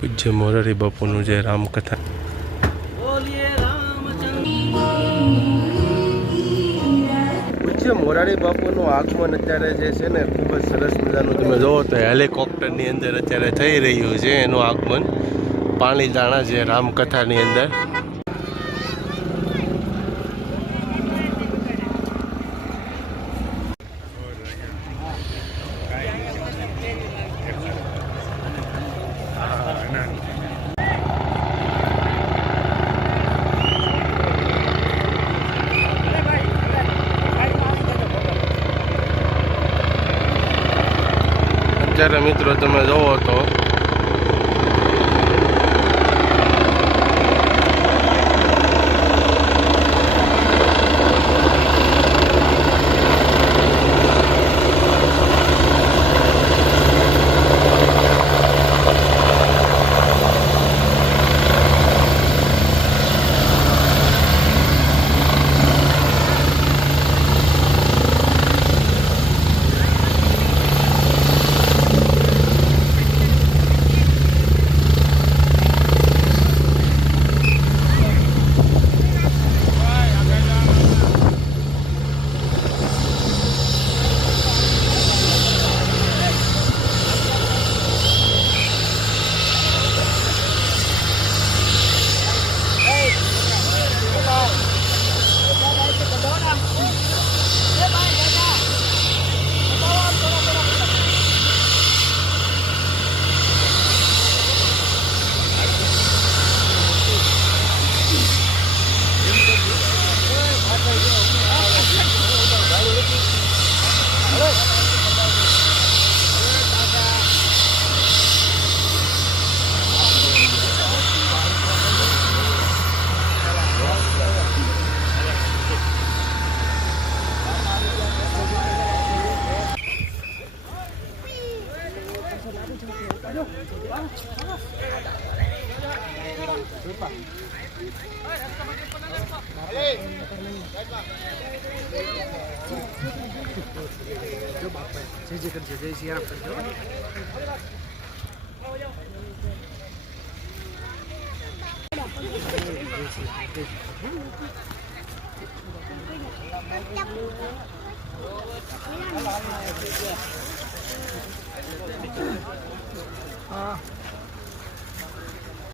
પૂજ્ય મોરારી બાપુનું જે રામકથા પૂજ્ય મોરારી બાપુનું આગમન અત્યારે જે છે ને ખૂબ જ સરસ મજાનું તમે જોવો તો હેલિકોપ્ટરની અંદર અત્યારે થઈ રહ્યું છે એનું આગમન પાણીદાણા જે રામકથાની અંદર અત્યારે મિત્રો તમે જોવો તો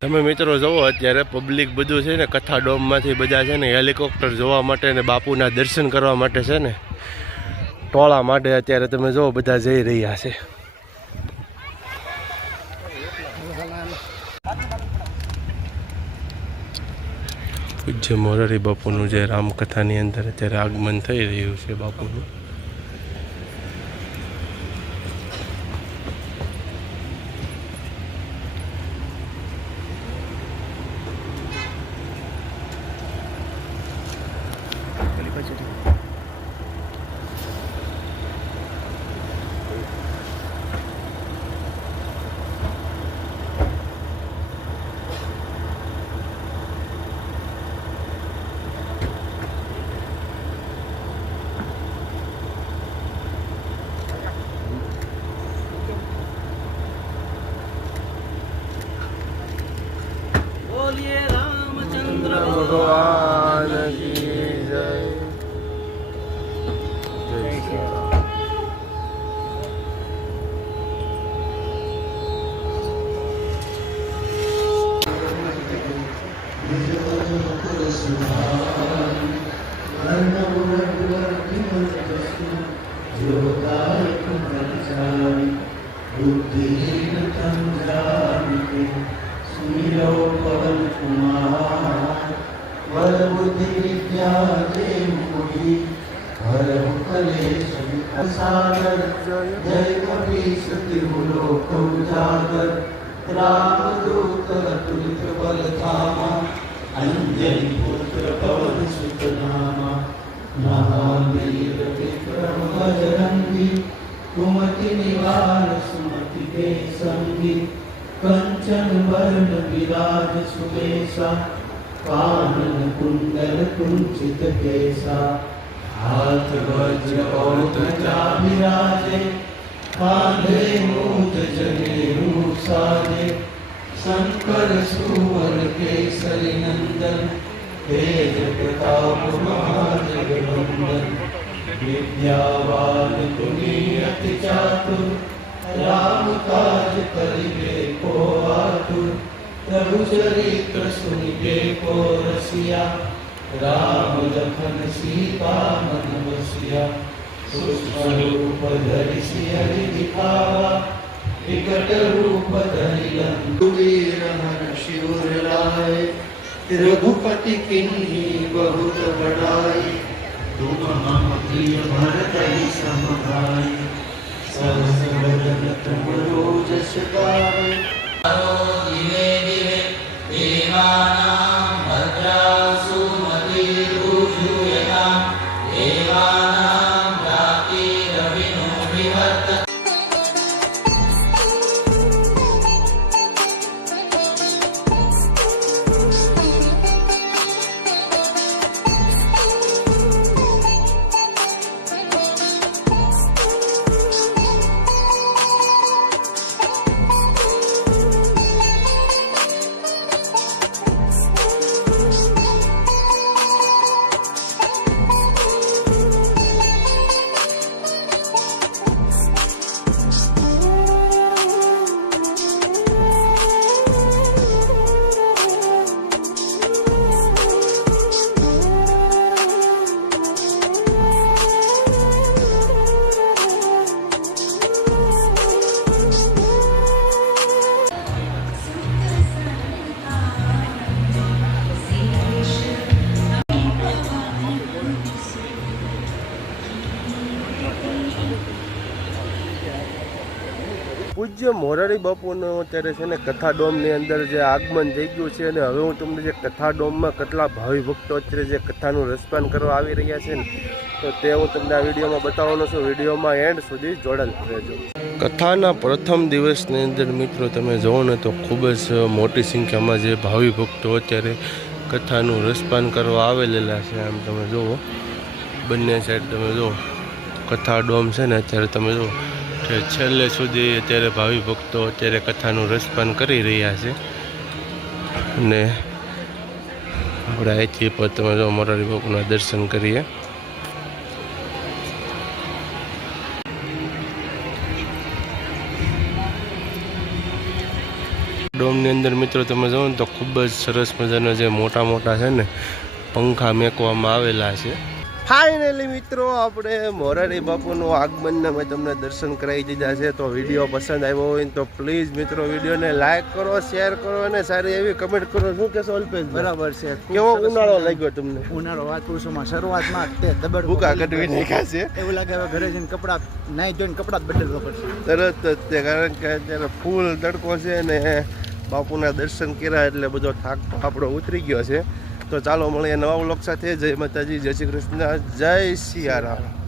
તમે મિત્રો જોવો અત્યારે પબ્લિક બધું છે ને કથા ડોમમાંથી બધા છે ને હેલિકોપ્ટર જોવા માટે ને બાપુના દર્શન કરવા માટે છે ને ટોળા માટે અત્યારે તમે જોવો બધા જઈ રહ્યા છે. પૂજ્ય મોરારી બાપુનું જે રામકથાની અંદર અત્યારે આગમન થઈ રહ્યું છે બાપુનું. ભગવાન કી જય. रामदूत अतुलित बल धामा अंजनी पुत्र पवन सुत नामा महावीर विक्रम बजरंगी कुमति निवार सुमति के संगी कंचन वर्ण विराज सुबेसा कानन कुंडल कुंचित केसा हाथ वज्र और त्वचा विराजे कांधे मूंज जनेऊ साजे शंकर सुवर केसरी नंदन तेज प्रताप महाजगवंदन विद्यावान गुणी अति चातुर राम काज करिबे को आतुर प्रभु चरित्र सुनिबे को रसिया राम लखन सीता मन बसिया सूक्ष्म रूप धरि सियहि दिखावा विकट रूप धरि लंकुवीर हर शिवर लाए रघुपति किन्ही बहुत बड़ाई तुम मम प्रिय भरत सम भाई सहस बदन तुम रोजस गावे दिवे दिवे देवानां भद्रासु मतिरुषूयतां देवानां रातिरविनो विवर्त પૂજ્ય મોરારી બાપુનો અત્યારે છે ને કથા ડોમની અંદર જે આગમન થઈ ગયું છે અને હવે હું તમને જે કથા ડોમમાં કેટલા ભાવિ ભક્તો અત્યારે જે કથાનું રસપાન કરવા આવી રહ્યા છે ને તો તે હું તમને આ વિડીયોમાં બતાવવાનો છું. વિડીયોમાં એન્ડ સુધી જોડાયેલ રહેજો. કથાના પ્રથમ દિવસની અંદર મિત્રો તમે જુઓ ને તો ખૂબ જ મોટી સંખ્યામાં જે ભાવિ ભક્તો અત્યારે કથાનું રસપાન કરવા આવેલા છે. આમ તમે જુઓ બંને સાઈડ તમે જુઓ કથા ડોમ છે ને અત્યારે તમે જુઓ છેલ્લે સુધી અત્યારે ભાવિ ભક્તો અત્યારે કથાનું રસપાન કરી રહ્યા છે. અને આપણે અહીંથી પણ તમે જો મોરારી બાપુના દર્શન કરીએ. ડોમની અંદર મિત્રો તમે જુઓ ને તો ખૂબ જ સરસ મજાના જે મોટા મોટા છે ને પંખા મેકવામાં આવેલા છે. ફાઇનલી મિત્રો આપણે મોરારી બાપુનું આગમનને મેં તમને દર્શન કરાવી દીધા છે. તો વિડીયો પસંદ આવ્યો હોય તો પ્લીઝ મિત્રો વિડીયોને લાઈક કરો, શેર કરો અને સારી એવી કમેન્ટ કરો. શું કહેશો અલ્પેશ? બરાબર છે. કેવો ઉનાળો લાગ્યો તમને? ઉનાળો વાત પૂછોમાં શરૂઆતમાં તે દબડ ભૂકા કટવી નાખ્યા છે. એવું લાગે હવે ઘરે જઈને કપડાં નાઈ ધોઈને કપડાં જ બદલવા પડશે તરત જ તે, કારણ કે અત્યારે ફૂલ તડકો છે ને બાપુના દર્શન કર્યા એટલે બધો થાક આપણો ઉતરી ગયો છે. તો ચાલો મળીએ નવા વ્લોગ સાથે. જય માતાજી, જય શ્રી કૃષ્ણ, જય સિયારામ.